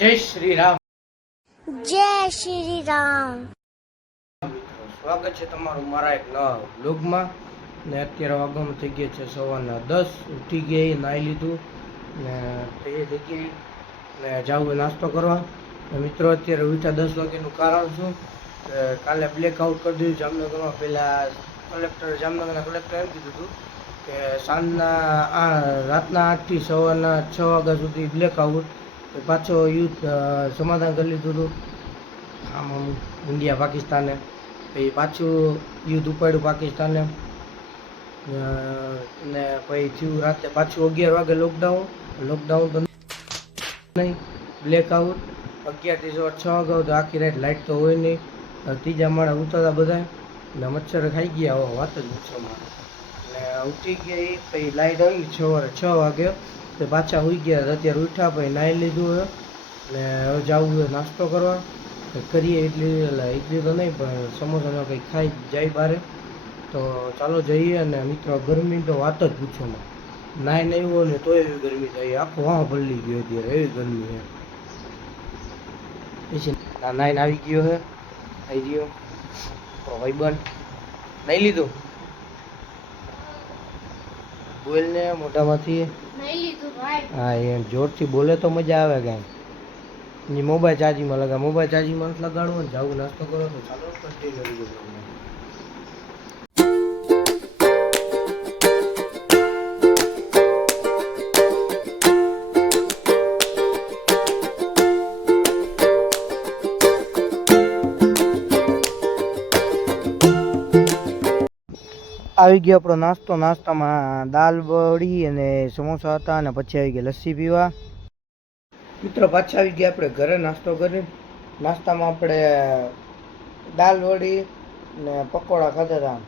જય શ્રી રામ. જય શ્રી રામ. સ્વાગત છે તમારું મારા એક નવા બ્લોગમાં. ને અત્યારે વાગવામાં થઈ ગયા છે સવારના 10. ઉઠી ગયા, નાહી લીધું ને તૈયાર થઈ ગઈ ને જાવું નાસ્તો કરવા. મિત્રો અત્યારે ઉઠ્યા 10 વાગ્યાનું કારણ શું કે કાલે બ્લેકઆઉટ કરી દીધું જામનગરમાં. પહેલાં જામનગરના કલેક્ટર એમ કીધું હતું કે રાતના 8 થી સવારના 6 વાગ્યા સુધી બ્લેકઆઉટ. પાછો યુદ્ધ સમાધાન કરી લીધું હતું આમ ઇન્ડિયા પાકિસ્તાને. પછી પાછું યુદ્ધ ઉપાડ્યું પાકિસ્તાને ને પછી થયું રાતે પાછું 11 વાગે લોકડાઉન તો નહીં, બ્લેકઆઉટ 11 થી 6 વાગ્યા તો આખી રાત લાઇટ તો હોય નહીં. ત્રીજા માળે ઉતરતા બધા ને મચ્છર ખાઈ ગયા. વાત જ મચ્છરમાં ને ઉઠી ગયા. પછી લાઇટ આવી સવારે 6 વાગે તો પાછા સુઈ ગયા. અત્યારે ઉઠ્યા પછી નાહી લીધું હોય ને હવે જવું હોય નાસ્તો કરવા. કરીએ ઇડલી તો નહીં પણ સમોસાનો કંઈક ખાઈ જાય બારે. તો ચાલો જઈએ. અને મિત્રો ગરમી તો વાત જ પૂછોમાં. નાહી નહીં હોય ને તોય એવી ગરમી થાય. આખો વાહ પલળી ગયો અત્યારે, એવી ગરમી છે. પછી નાઈને આવી ગયો હે, આવી ગયો તો ભાઈબંધ નહીં લીધું. બોલ ને મોઢામાંથી. હા એમ જોરથી બોલે તો મજા આવે કાંઈ. ની મોબાઈલ ચાર્જિંગમાં લગા. મોબાઈલ ચાર્જિંગમાં નથી લગાડવો ને જાવું નાસ્તો કરો તો ચાલો કન્ટિન્યુ કરી દો. આવી ગયો આપણો નાસ્તો. નાસ્તામાં દાલ વડી અને સમોસા હતા અને પછી આવી ગયા લસ્સી પીવા. મિત્રો પાછા આવી ગયા આપણે ઘરે નાસ્તો કરી. નાસ્તામાં આપણે દાલ વડી ને પકોડા ખાધા હતા.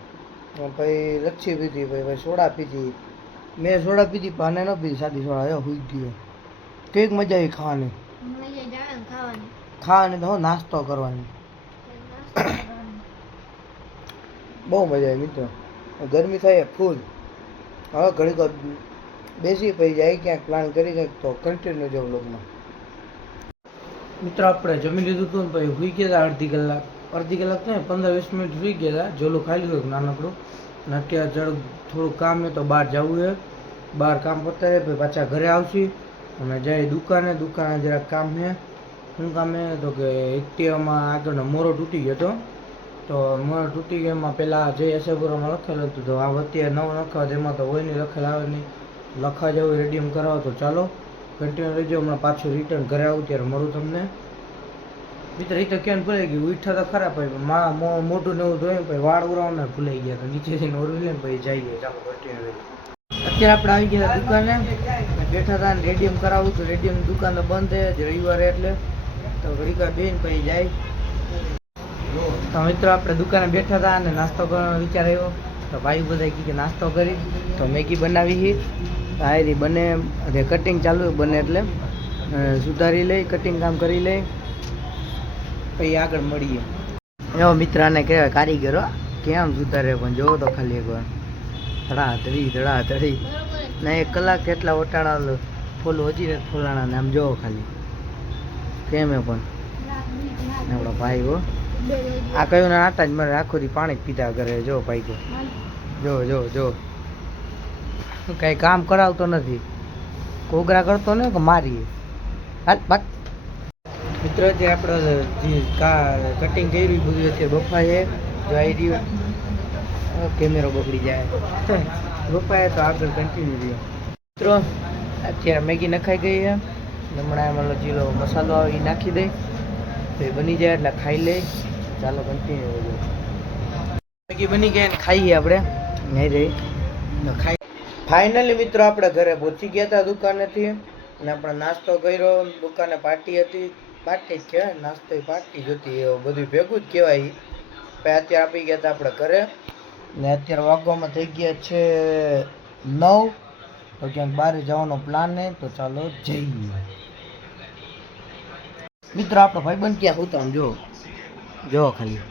પછી લસ્સી પીધી, પછી સોડા પીધી. મેં સોડા પીધી, પાને ન પીધી, સાદી સોડા. હોઈ ગયો. કેવી મજા આવી ખાવાની. ખાવાની તો નાસ્તો કરવાની બહુ મજા આવી મિત્રો. ગરમી થાય ફૂલ. હવે ઘડીક બેસી પછી જાય ક્યાંક પ્લાન કરી કંઈક તો કન્ટિન્યુ જો બ્લોગમાં. મિત્રો આપણે જમી લીધું હતું ને પછી સુઈ ગયા હતા અડધી કલાક તો 15-20 મિનિટ સુઈ ગયા હતા. જોલું ખાઈ લીધું નાનકડું. અને અત્યારે થોડું કામ છે તો બહાર જવું છે. બહાર કામ પતાવે પછી પાછા ઘરે આવશે અને જાય દુકાને જરાક કામ છે. શું કામ છે તો કે એક્ટિવામાં આગળનો મોરો તૂટી ગયો હતો. તો મોરો તૂટી ગયો એમાં પહેલાં જે એસેપુરામાં લખેલું હતું તો આ અત્યારે નવું લખવા એમાં તો હોય નહીં, લખેલ આવે નહીં. લખવા જવું રેડિયમ કરાવો તો ચાલો કન્ટિન્યુ રહેજો. હમણાં પાછું રિટર્ન ઘરે આવું ત્યારે મળું તમને. મિત્ર એ તો ક્યાં ભૂલાઈ ગયું. ઉઠા તો ખરા પછી મોઢું ને એવું ધોઈને પછી વાળ ઉરાવને ભૂલાઈ ગયા. તો નીચે જઈને ઓરવી લે ને પછી જઈએ. ચાલો કન્ટિન્યુ રહેજો. અત્યારે આપણે આવી ગયા દુકાને બેઠા હતા ને રેડિયમ કરાવું તો રેડિયમની દુકાન તો બંધ છે રવિવારે એટલે. તો ઘડીકા બેન પછી જાય. તો મિત્રો આપણે દુકાને બેઠા હતા અને નાસ્તો કરવાનો વિચાર આવ્યો. તો ભાઈ બધા કે નાસ્તો કરી તો મેગી બનાવી. આ રી બને કટિંગ ચાલુ બને એટલે સુધારી લઈ, કટિંગ કામ કરી લઈ પછી આગળ મળીએ. એવો મિત્ર આને કહેવાય કારીગરો. કેમ સુધારે પણ જોવો તો ખાલી એકવાર ધડાધડી ના 1 કલાક કેટલા ઓટાણા ફૂલ હજી ને ફૂલાણા ને આમ જોવો ખાલી કેમ એ પણ આપણો ભાઈ હો. આ કયું ને આટા જ મારે આખો દી પાણી જ પીધા કરે. જો ભાઈ જો કઈ કામ કરાવતો નથી. કોગરા કરતો ને કે મારીએ હાલ ભાગ. મિત્રો અત્યારે આપણે કટિંગ કર્યું બધું અત્યારે બફા છે. જો આવી રહ્યું કેમેરો બગડી જાય બફાએ તો આગળ કન્ટિન્યુ રહ્યો. મિત્રો અત્યારે મેગી નખાઈ ગઈ છે. હમણાં એમાં જીલો મસાલો આવે એ નાખી દઈ તો એ બની જાય એટલે ખાઈ લઈ. ચાલો કન્ટિન્યુ રહેજો. મેગી બની ગઈ ને ખાઈએ આપણે. નહીં રહી ખાઈ. ફાઇનલી મિત્રો આપણે ઘરે પહોંચી ગયા હતા દુકાનેથી અને આપણે નાસ્તો કર્યો. દુકાને પાર્ટી હતી. પાર્ટી જ કહેવાય, નાસ્તો પાર્ટી જ હતી. એવું બધું ભેગું જ કહેવાય. પછી અત્યારે આપી ગયા હતા આપણે ઘરે ને અત્યારે વાગવામાં થઈ ગયા છે 9. તો ક્યાંક બહાર જવાનો પ્લાન ને તો ચાલો જઈએ. મિત્રો આપણો ભાઈબંધ ક્યાં હોતો આમ જો ખાલી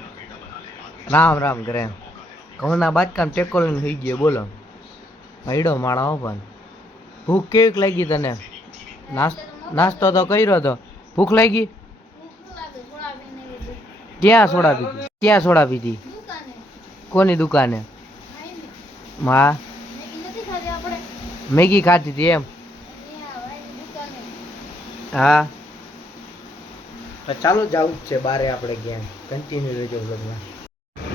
રામ કરે. ઘઉંના બાટકામ ટેકો લઈને થઈ ગયો. બોલો ભાઈડો માળા પણ ભૂખ કેવીક લાગી તને? નાસ્તો તો કર્યો હતો ભૂખ લાગી? ક્યાં સોડા પીધી? ક્યાં સોડા પીધી? કોની દુકાને? હા મેગી ખાધી હતી એમ? હા તો ચાલો જવું જ છે બારે આપણે ક્યાં કન્ટિન્યુ રહેજો બ્લોગમાં.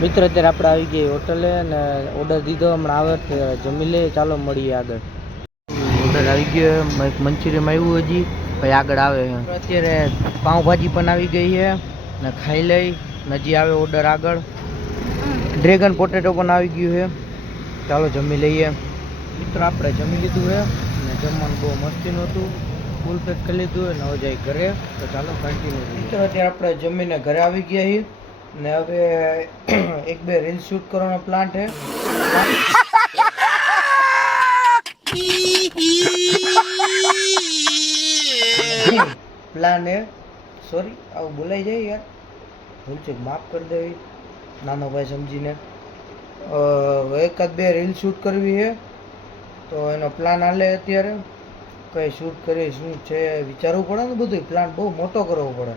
મિત્ર અત્યારે આપણે આવી ગઈ હોટલે અને ઓર્ડર દીધો, હમણાં આવે તો જમી લે. ચાલો મળીએ આગળ. ઓર્ડર આવી ગયો, મંચુરિયમ આવ્યું હજી, પછી આગળ આવે છે. અત્યારે પાઉંભાજી પણ આવી ગઈ છે ને ખાઈ લઈ. હજી આવે ઓર્ડર આગળ. ડ્રેગન પોટેટો પણ આવી ગયું છે. ચાલો જમી લઈએ. મિત્રો આપણે જમી લીધું છે અને જમવાનું બહુ મસ્તીનું હતું. ફૂલ પેક કરી લીધું અને હવે જાય ઘરે. તો ચાલો કન્ટિન્યુ. મિત્રો અત્યારે આપણે જમીને ઘરે આવી ગયા છીએ ને હવે એક બે રીલ શૂટ કરવાનો પ્લાન છે. પ્લાન હે સોરી આવું બોલાઈ જાય યાર, ભૂલ છે માફ કરી દેવી નાનો ભાઈ સમજીને. એકાદ બે રીલ શૂટ કરવી છે તો એનો પ્લાન હાલે. અત્યારે કઈ શૂટ કરી શું છે વિચારવું પડે ને, બધું પ્લાન બહુ મોટો કરવો પડે.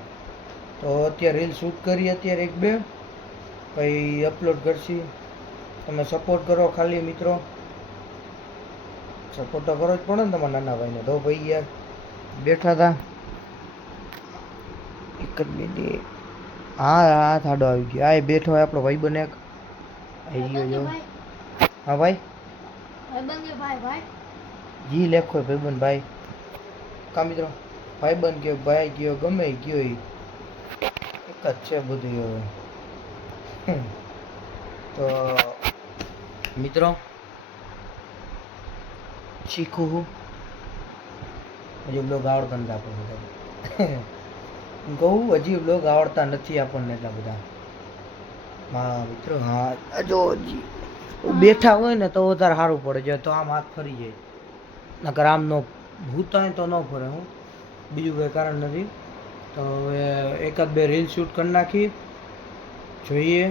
તો અત્યારે રીલ શૂટ કરી અત્યારે એક બે, પછી અપલોડ કરશી. તમે સપોર્ટ કરો ખાલી મિત્રો, સપોર્ટ તો કરો જ પડે ને તમારા નાના ભાઈને. તો ભાઈ યાર બેઠા હતા એક જ મિનિટ. હા હા થાડો આવી ગયો. આ બેઠો હોય આપણો ભાઈ બને એક આવી ગયો. હા ભાઈ જી લેખો ભાઈબંધ ભાઈ કા મિત્રો ભાઈબંધ ગયો ભાઈ ગયો ગમે ગયો એક જ છે બધું હવે. તો મિત્રો શીખું હું હજી બ્લોગ આવડતા નથી આપણને બધા. કહું હજી બ્લોગ આવડતા નથી આપણને એટલા બધા. હા મિત્રો હા જો હજી બેઠા હોય ને તો વધારે સારું પડે છે. તો આમ હાથ ફરી જાય, નકર આમ નો ભૂતા હોય તો ન ફરે. હું બીજું કંઈ કારણ નથી. તો હવે એકાદ બે રીલ શૂટ કરી નાખી જોઈએ.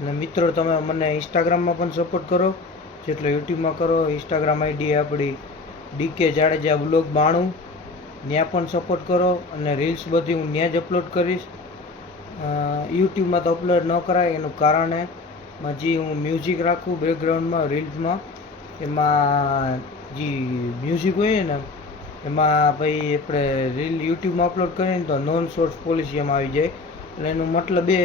અને મિત્રો તમે મને ઇન્સ્ટાગ્રામમાં પણ સપોર્ટ કરો જેટલો યુટ્યુબમાં કરો. ઇન્સ્ટાગ્રામ આઈડી આપણી ડીકે જાડેજા બ્લોગ 92, ત્યાં પણ સપોર્ટ કરો. અને રીલ્સ બધી હું ત્યાં જ અપલોડ કરીશ. યુટ્યુબમાં તો અપલોડ ન કરાય એનું કારણ જે હું મ્યુઝિક રાખું બેકગ્રાઉન્ડમાં રીલ્સમાં, એમાં જે મ્યુઝિક હોય ને એમાં પછી આપણે રીલ યુટ્યુબમાં અપલોડ કરીએ ને તો નોન સોર્સ પોલિસી એમાં આવી જાય. એટલે એનો મતલબ એ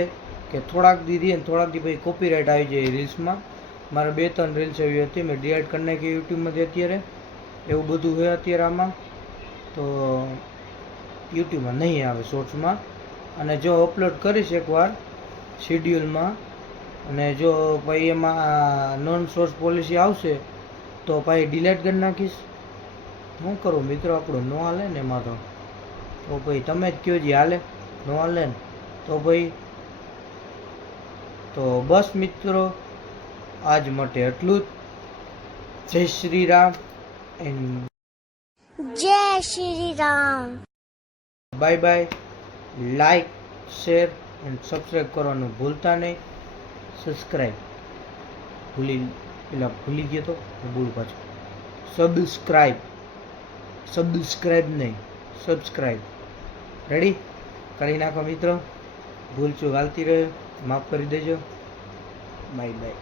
કે થોડાક દી રહે ને થોડાક દી પછી કોપીરાઇટ આવી જાય રીલ્સમાં. મારે 2-3 રીલ્સ એવી હતી, મેં ડિલીટ કરી નાખી યુટ્યુબમાંથી અત્યારે. એવું બધું છે અત્યારે આમાં, તો યુટ્યુબમાં નહીં આવે શોર્ટ્સમાં. અને જો અપલોડ કરીશ એકવાર શિડ્યુલમાં અને જો પછી એમાં નોન સોર્સ પોલિસી આવશે તો પછી ડિલીટ કરી નાખીશ. શું કરું મિત્રો, આપણું ન હાલે ને એમાં તો પછી તમે જ કહો જે હાલે ન હાલે ને તો ભાઈ. તો બસ મિત્રો આજ માટે એટલું જ. જય શ્રી રામ એન્ડ જય Shri Ram. Bye bye. Like share and subscribe કરવાનું ભૂલતા નહીં. સબસ્ક્રાઈબ ભૂલી ગયો તો બોલું પાછું. સબસ્ક્રાઈબ નહીં, સબસ્ક્રાઈબ. રેડી કરી નાખો મિત્રો. ભૂલ ચૂક હાલતી રહે, માફ કરી દેજો. Bye bye.